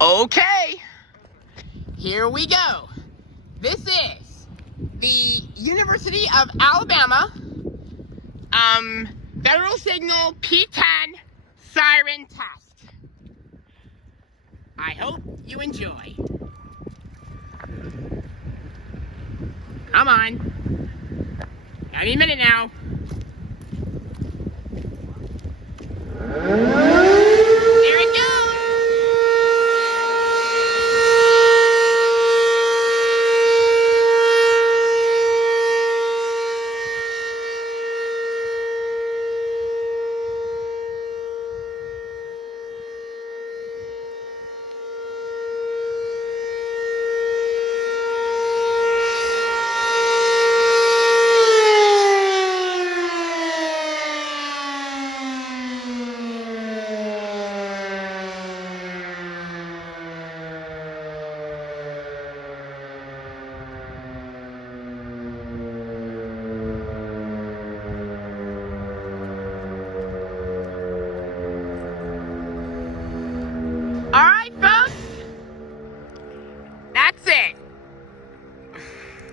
Okay, here we go. This is the University of Alabama Federal Signal P10 Siren test. I hope you enjoy. Come on. Any minute now. There it goes. All right, folks.